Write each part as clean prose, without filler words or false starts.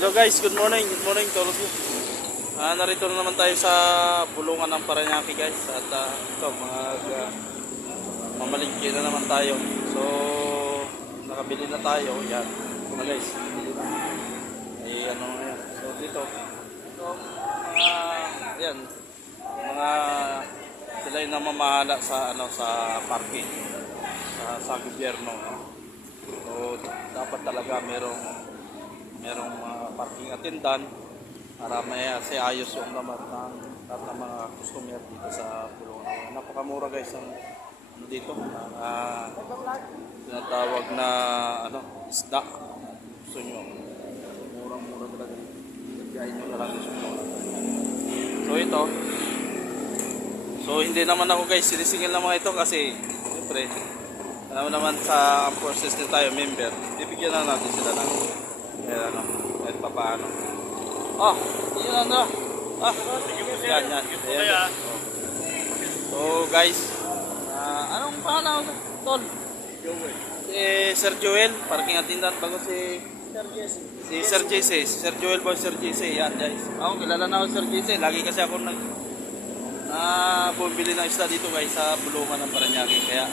Hello guys, good morning to all of you. Narito na naman tayo sa bulungan ng Parañaque guys. At ito, mamalingki na naman tayo. So, nakabili na tayo. Yan, ito na guys, bili na. Ay, ano yan. So, dito, ito, yan, mga sila yung namamahala sa, sa parking, sa gobyerno. So, dapat talaga merong parking attendant para may ayos yung laman ng mga customer dito sa Bulungan. Napakamura guys ang dito, tinatawag na isda. Gusto nyo, murang-mura talaga, nagkain nyo na lang gusto nyo. So ito, hindi naman ako guys sinisingil na mga ito kasi siyempre alam naman sa process na tayo member, bibigyan na natin sila ng kahit papaano. Yan yan. Ayan. So guys, anong pangalan mo, Tol? Joel. Si Sir Joel, parking attendant bago si Sir JC. Sir Joel ba Sir JC? Yan guys. Ako, kilala na ako Sir JC. Lagi kasi ako bumili ng isda dito guys sa Bulungan ng Parañaque. Kaya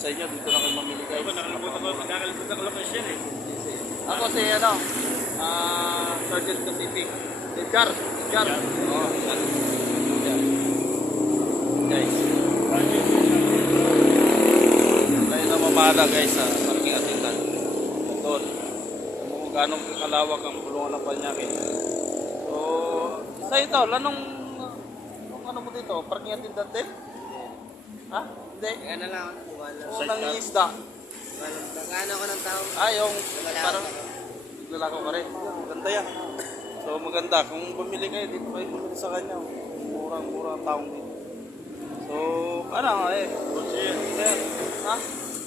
sa inyo, dito na kayo mamili guys. Nakakalimutan ko lang kasi yan eh. Ako si Sergeant Pacific. Edgar. Oh, yan. Guys. Tayo na mamala guys sa parking attendant. Doon. Kung gano'ng kalawak ang Bulungan ng Parañaque. So, sa ito, lanong ano mo dito? Parking attendant din? Ha? Hindi. Ano lang, Unang isda. nag-ano ko ng tao. Yung parang naglalako ka rin. Maganda yan. So maganda. Kung bumili kayo, dito kayo bumili sa kanya. Murang-murang taong dito. So, Sir. Sir. Ha?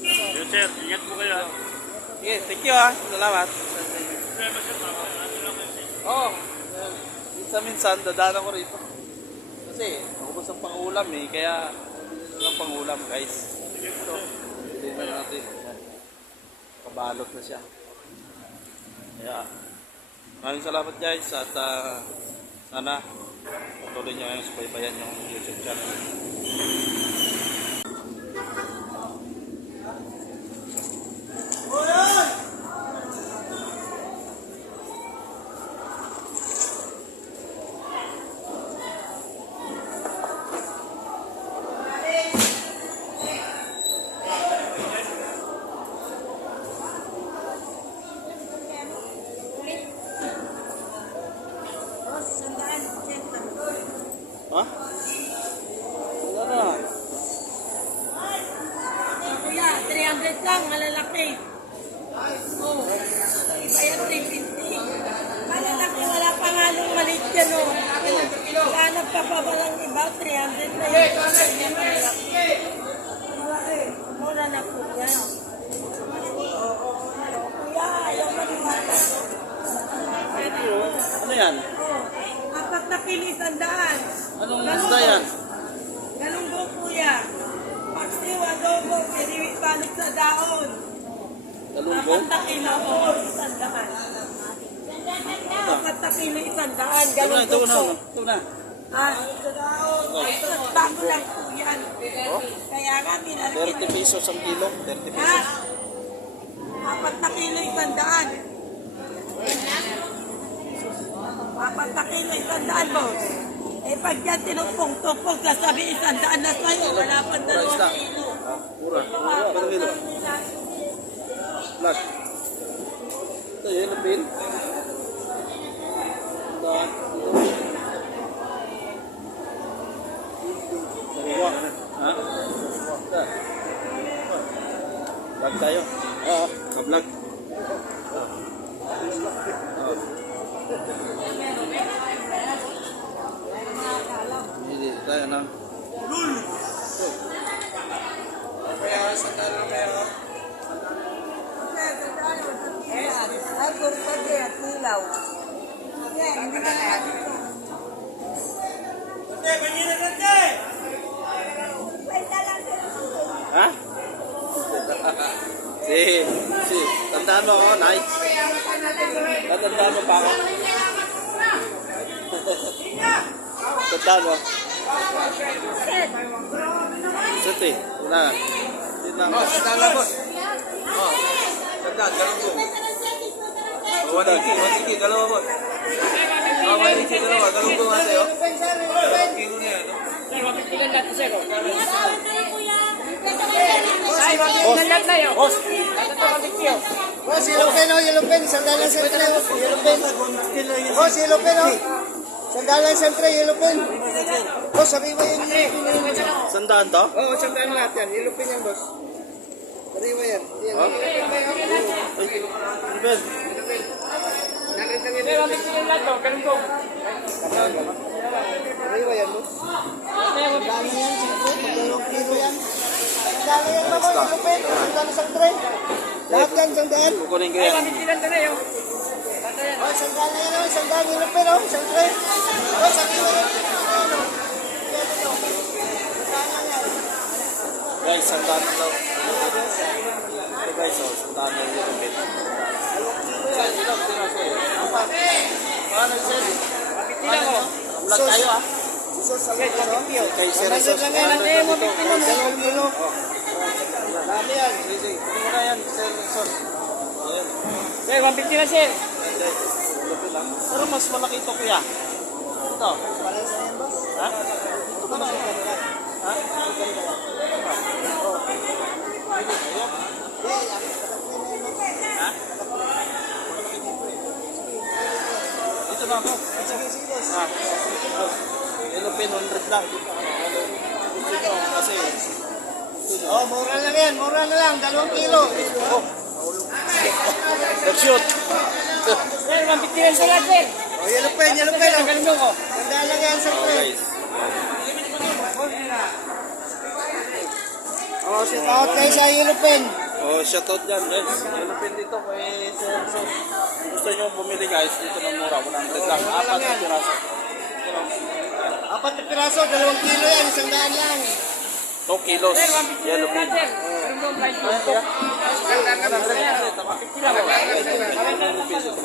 Yes, sir. Ingat mo kayo. Sige, thank you ha. Salamat. Oo. Minsan, dadaan ako rito. Kasi, naubos ang pang-ulam eh. Kaya, hindi na lang pang-ulam guys. Ito. Hindi na natin. Kabalot na siya. Kaya, maraming salamat guys. At sana patuloy nyo kayong subaybayan yung YouTube channel. Ha? Wala na. Kuya, 300 lang, malalaki. Iba yan, 350. Malalaki, wala pa nga nung maliit yan, Kaya nagpapabalang iba, 300 na yun. Malaki. Mura na po yan. Kuya, ayaw maniwala. Ano yan? Apat na kilis ang daan. Anong isda yan? Galunggo, kuya. Paksiw, adobo, piniwi, balot sa daon. Galunggong? Apat na kilo, isang daan. Apat na kilo, isang daan. Ito na. Galunggo po. Ito na. Bago lang po yan. Kaya nga, 30 pesos ang kilo. 30 pesos. Apat na kilo, isang daan. Apat na kilo, isang daan, boss. Pag yan tinumpong-tumpong, sasabi isang daan na sa'yo. Wala pa 2 kilo. Mura. Pero kilo. Black. Ito yun, napin. Daan. Nakuha. Ha? Vlog tayo. Oo, ka-vlog. Hindi tayo na. Kaya, sandal na kayo. Ay, kurpade at ilaw. Hindi ka na. Ha? Si, tandaan mo ako, Nay. Tandaan Tandaan mo pa ako. Tandaan mo. Sete, wala. Tinang. Sandaan lang, boss. Sandaan, ganun po. 180, dalawa, boss. 180, dalawa, ganun po nga sa'yo. Kilo na yan, no? Boss, yellow pen oh, yellow pen. Sandalan sentre oh, yellow pen. Boss, yellow pen oh. Sandalan sentre, yellow pen. Boss, sabi mo yun. Sandaan to? Oo, sandalan lahat yan. Yellow pen yan, boss. Sabi mo yan. Ay, Ben. Sabi mo yan, boss. Sandalan yan, sentre. 2 kilo yan. Sandalan yan, mamo, yellow pen. Sandalan sentre. Lahat yan, sandalan. Kukunin ko yan. Oh, sandalan yan oh, sandalan yellow pen oh, sentre. Oh, sabi mo yan. Guys, sandaan na daw. Ito guys, oh, sandaan na yung Ben. Paano sir? Paano? Vlog tayo ah. So, sabi mo no? Kay Sir Sos. Sos. Dalawang kilo. Dami yan. Sige, kunin mo na yan, Sir Sos. Ayan. Sir, 150 na, sir. Lupit lang. Pero mas malaki ito kuya. Ito. Parang sa yan, boss. Ha? Ito ba na? Ha? Ha? Dito na ako. Sige, sige, boss. Ha? Yellow pen 100 lang. Gusto nyo kasi Oh, mura lang yan, mura na lang, 2 kilo. shoot. Sir, 150 na, sir, sir. Oh, yellow pen oh. Ganun ko. Tanda lang yan, sir. Oh, guys. Oh, shout out kayo sa yellow pen. Oh, shoutout dyan guys. Yellow pen dito kay Sir Sos. Gusto nyo bumili guys, dito ng mura. 100 lang. 4 na piraso. Pero, 4 na piraso, 2 kilo yan, 100 lang. 2 kilos. Yellow pen. Sir, ganun ko, price po.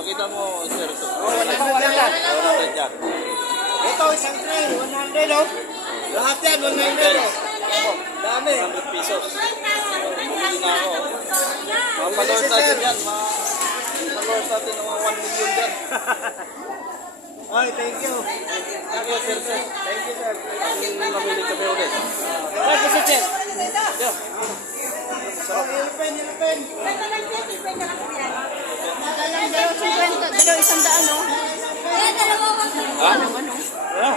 Pakita mo, Sir Sos. Oh, 100 lang. 100 yan. Ito, isang tray, 100 oh. Lahat yan, 100 oh. Dami. 100 pesos. Bumili na ako. Mga followers natin yan. Mga followers natin ng mga 1 million dyan. Ay, thank you. Thank you, Sir Sos. Thank you, sir. Namili kami ulit. Sir, sir, sir. Yeah. Oh, yellow pen, yellow pen. Dalaw isang daan, no? Ha? Yeah.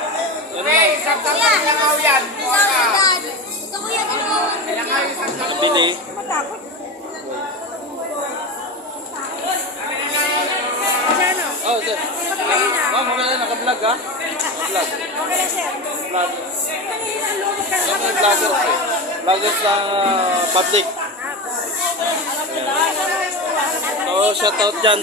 Yan na. Nabili. Matakot. Oh, sir. Oh, maganda. Naka-vlog ha? Vlog. Okay lang, sir. Vlog. Vloggers eh. Vloggers ng public. So, shoutout dyan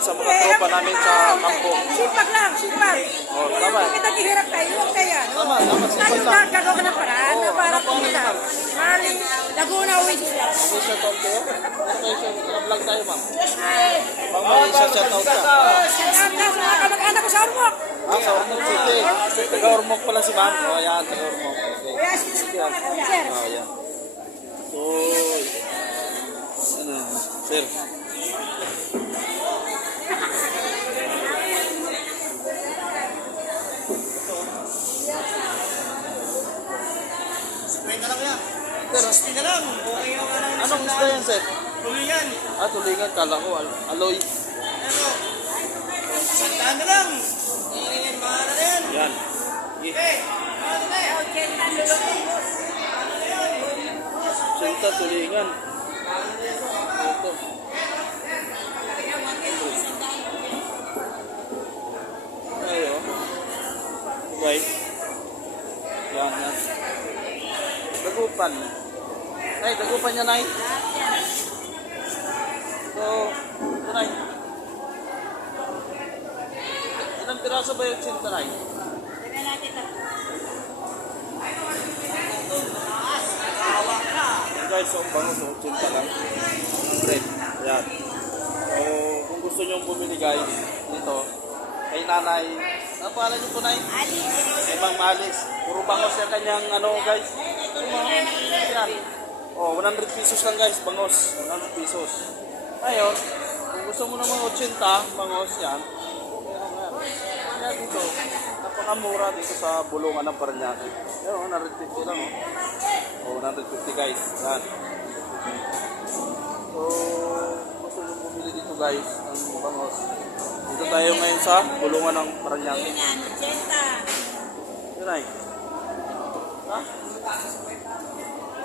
sa mga tropa namin sa kampo. Sipag lang, sipag. Oh, tama. Kung naghihirap tayo, huwag kaya, no? Tama, Tayo simple na, lang. gagawa ka ng paraan na para kumita. Maling, Laguna, uwi sila. Okay, shoutout kayo. Okay, naka-vlog tayo, ma'am. Yes, ma'am. Bang may shoutout ka. Salamat na sa mga kamag-anak ko sa Ormoc. Ah, sa Ormoc City. Taga-Ormoc pala si ma'am. Oh, yan, taga-Ormoc. Okay. Yes, sir. Oh, yan. So, ano, sir. Spray na lang yan. 60 na lang. Okay yung Anong gusto yan, sir? tulingan. Ah, tulingan. Kala ko, aloy. Pero, 100 na lang. Mahal na yan. Yan. Sinta, tulingan. Ito. Ayo. Sabay. Yan, yan. Dagupan. Nay, dagupan niya, Nay. So, ito, Nay. Ilang piraso ba yung sinta, Nay? Guys, so bango so, sinta lang. Red. Yan. nyong bumili guys, dito, kay nanay, ano pangalan niyo po, Nay? Kay Mang Malis. Puro bangos yung kanyang ano guys. Yan. Oh, 100 pesos lang guys, bangos. 100 pesos. Ngayon, kung gusto mo naman 80, bangos yan. Kaya dito, napakamura dito sa bulungan ng Parañaque. Yan, 150 lang oh. Oh, 150 guys. Yan. So, gusto nyo bumili dito guys ng bangos. Dito tayo ngayon sa bulungan ng Parañaque. Yun ay. Ha?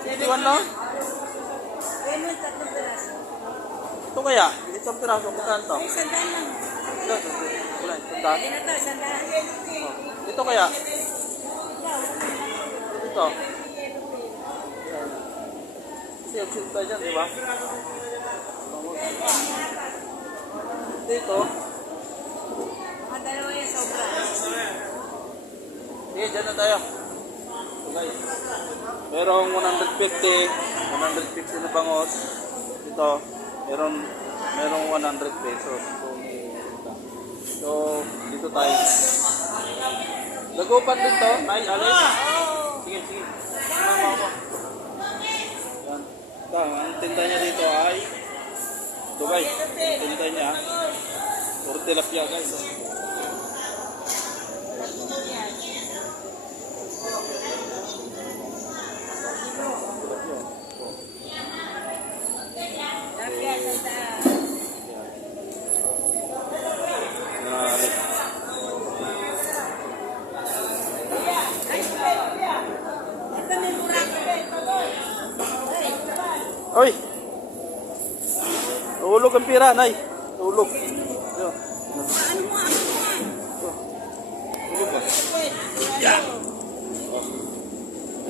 51 lang? Ito kaya? Isang piraso, magkano to? Ito, wala, sandaan. Oh. Ito kaya? Ito. Kasi option tayo dyan, di ba? Dito. Sige, dyan na tayo. Okay. Merong 150 na bangos. Ito, merong 100 pesos. So, dito tayo. Lagupan din to. Nay, alis. Sige, sige. Mama. Yan. Ito, ang tinda niya dito ay ito guys. Tinda niya. Puro tilapia guys. Oy! Tulog ang pira, Nay. Tulog. Yo. Tulog ba? Yeah.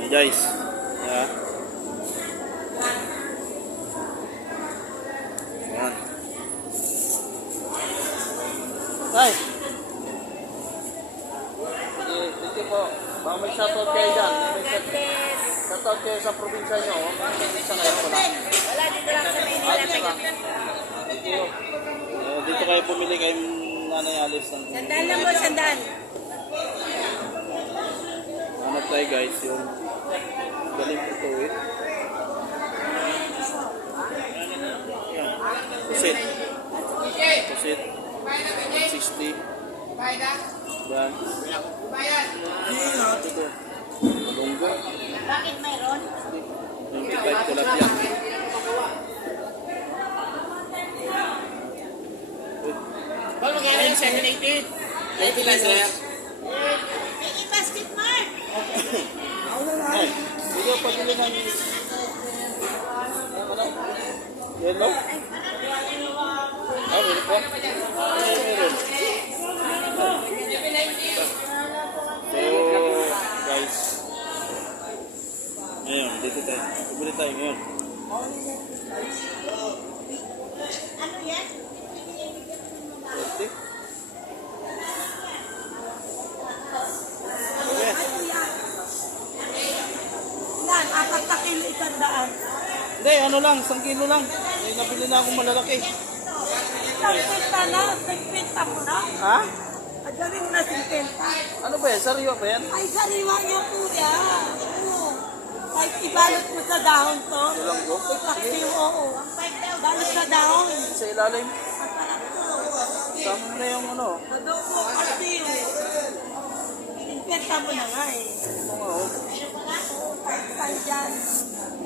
Hey guys. Yeah. Yan. Nay. Sige po. Baka may shoutout kayo dyan. Shoutout kayo sa probinsya nyo. May probinsya kayo. Wala dito lang sa Maynila. Dito kayo bumili kay Nanay Alice. Sandaan lang po, sandaan. Hanap tayo guys yung galing ito eh. Pusit. Pusit. 60. Yan. Ito. Longgo. Bakit mayroon? 25 tilapia. Paano magkano yung 780? 90 lang sir. May i-basket mark. Ay, dito pagili ng yellow. Ah, meron po. Meron. So, guys. Ngayon, dito tayo. Bumili tayo ngayon. Ano yan? 30. Okay. Yan, 4 na kilo 100. Hindi, ano lang, 1 kilo lang. May nabili na akong malalaki. 50 na, 50 mo na. Ha? Agawin mo na 50. Ano ba yan? Sariwa ba yan? Ay, sariwa niyo po yan. Oo. Kahit ibalot mo sa dahon to. Ito lang po. Paksiw, oo. Balot sa dahon. Sa ilalim. Masarap to. Tama na yung ano. Adobo, paksiw. 50 mo na nga eh. Ito nga oh. Oo, kahit dyan.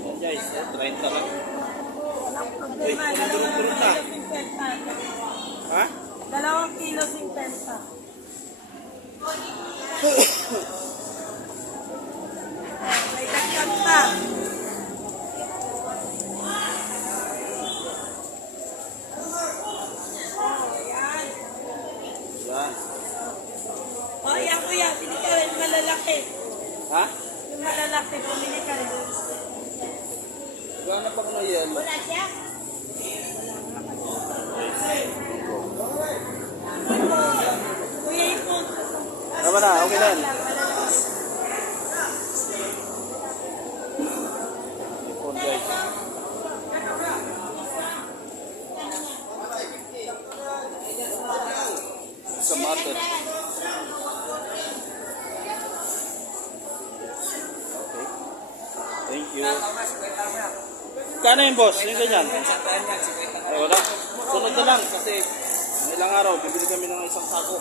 Yan guys, 30 lang. Walang Uy, problema. turun-turun na. 2 Ha? kilo 50. May dagdag pa. Yan. Yan. O, yan kuya, pili ka rin malalaki. Ha? Yung malalaki, pumili ka rin. Gana pa ko na yellow. Wala siya? Kuya, ipon. Tama na, okay na yan. Ipon guys. cutter. Okay. Thank you. Kano yung boss? Yung ganyan? Ay, wala. Sunod na lang kasi ilang araw, bibili kami ng isang sako.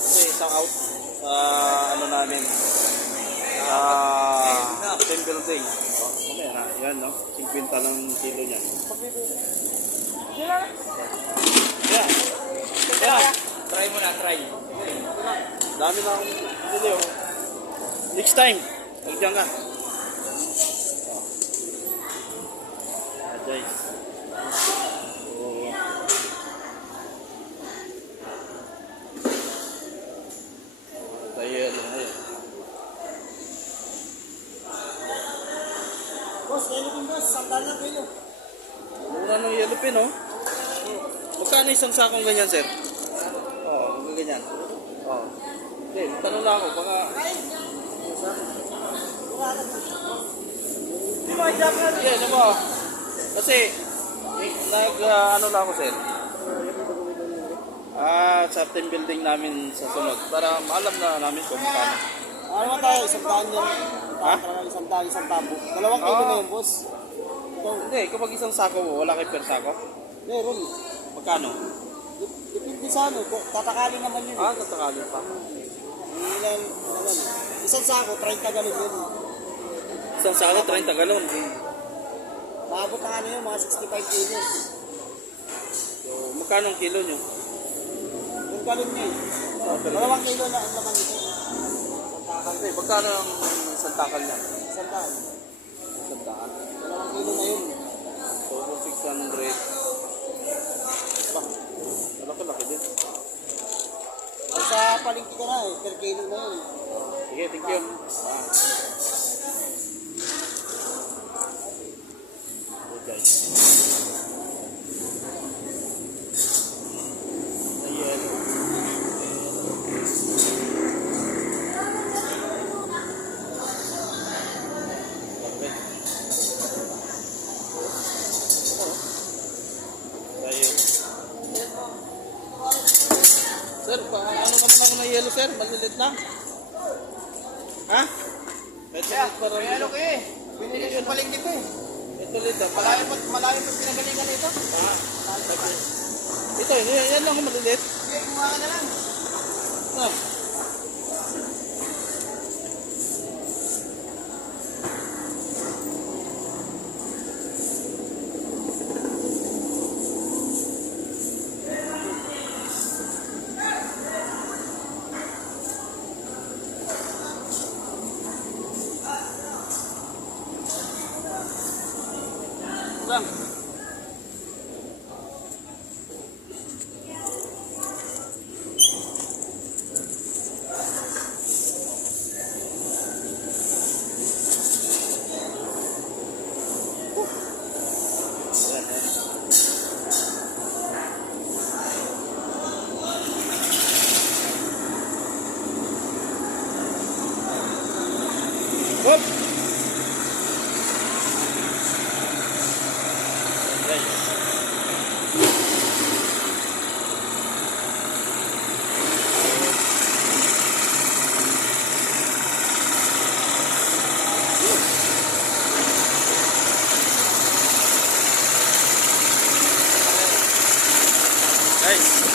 Kasi isang out sa ano namin. Team building. Oh, mamaya na. Yan, no? 50 lang kilo niyan. Yan. Yan. Try mo na, try. Dami na akong bili, oh. Next time, magdiyan ka. Guys. Tayo lang ngayon. Boss, kilo din boss. Sandal na kilo. Mura ng yellow pin, oh. Magkano isang sakong ganyan, sir? Oo, ganyan. Oo. Hindi, tanong lang ako. Baka... Hindi mo, i-drop na. Yeah, ano mo? Kasi, ano lang ako, sir. Sa team building namin sa sunod. Para maalam na namin kung magkano. Ano tayo, isang daan yan. Ha? Isang daan, isang tabo. 2 kilo na yun, boss. Ito, Hindi, kapag isang sako mo, wala kayo per sako. meron. Magkano? Depende sa ano, tatakali naman yun. Tatakali pa. Ilan, isang sako, 30 galon yun. Isang sako, 30 galon. Maabot na ano yun, mga 65 kilos. So, magkano ang kilo nyo? Yung galon niya eh. 2 kilo na ang laman nito. Hindi, magkano ang isang takal niya? Isang daan. Isang daan. 2 kilo na yun. So, 600. Pa, malaki-laki din. Pag sa palengke ka na eh, per kilo na yun. Sige, thank you. Good guys. Ayan. Ayan. Sir, ano naman ako na yellow, sir? Malilit lang. Ha? Ito ulit para May ano kayo eh. Binili yung palengke ko eh. Ito ulit ah. Malayo pa pinagalingan nito. Ito, yan lang ang malilit. Sige, kumuha ka na lang. Ah. Lang. Hop! Guys,